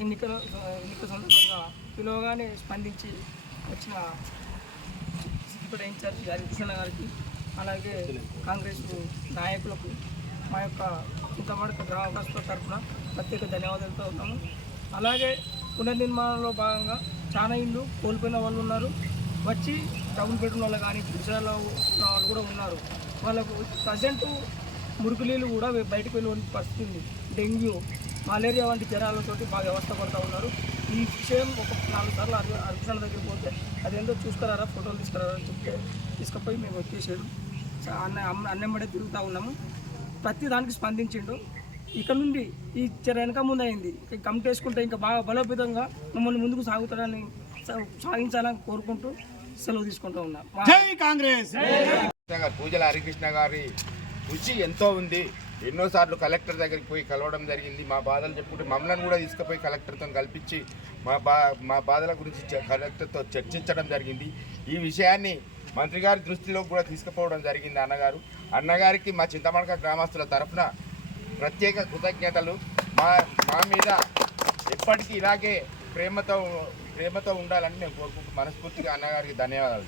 ఎన్నికల ఎన్నికల సందర్భంగా పిలవగానే స్పందించి వచ్చిన సిద్దిపేట ఇన్ఛార్జి హరికృష్ణ గారికి అలాగే కాంగ్రెస్ నాయకులకు మా యొక్క చింతమడక గ్రామ తరఫున ప్రత్యేక ధన్యవాదాలతో ఉన్నాము. అలాగే పునర్నిర్మాణంలో భాగంగా చాలా ఇల్లు కోల్పోయిన వాళ్ళు ఉన్నారు. వచ్చి డబుల్ బెడ్రూమ్ వాళ్ళు కానీ గుడిసెలలో ఉన్న వాళ్ళు కూడా ఉన్నారు. వాళ్ళకు ప్రజెంట్ మురికి నీళ్ళు కూడా బయటకు వెళ్ళిన పరిస్థితి ఉంది. డెంగ్యూ మలేరియా వంటి జ్వరాలతోటి బాగా వ్యవస్థ పడుతూ ఉన్నారు. ఈ విషయం ఒక నాలుగు సార్లు అర్జు అర్జున దగ్గరికి పోతే అదేందో చూసుకురారా ఫోటోలు తీసుకురారా అని చెప్తే తీసుకుపోయి మేము వచ్చేసాడు. అన్న అమ్మ అన్నెమ్మడే తిరుగుతూ ఉన్నాము. ప్రతి దానికి స్పందించిండు. ఇక్కడ నుండి ఈ చెర వెనక ముందు అయింది. ఇక కమిటీ వేసుకుంటే ఇంకా బాగా బలోపేతంగా మమ్మల్ని ముందుకు సాగుతాడని సాగించాలని కోరుకుంటూ సెలవు తీసుకుంటూ ఉన్నా. కాంగ్రెస్! పూజల హరికృష్ణ గారి కృషి ఎంతో ఉంది. ఎన్నోసార్లు కలెక్టర్ దగ్గరికి పోయి కలవడం జరిగింది. మా బాధలు చెప్పుకుంటే మమ్మల్ని కూడా తీసుకుపోయి కలెక్టర్తో కల్పించి మా బా మా బాధల గురించి చ- కలెక్టర్తో చర్చించడం జరిగింది. ఈ విషయాన్ని మంత్రి గారి దృష్టిలో కూడా తీసుకుపోవడం జరిగింది అన్నగారు. అన్నగారికి మా చింతమడక గ్రామస్తుల తరఫున ప్రత్యేక కృతజ్ఞతలు. మా మా మీద ఎప్పటికీ ఇలాగే ప్రేమతో ప్రేమతో ఉండాలని మేము కోరుకుంటూ మనస్ఫూర్తిగా అన్నగారికి ధన్యవాదాలు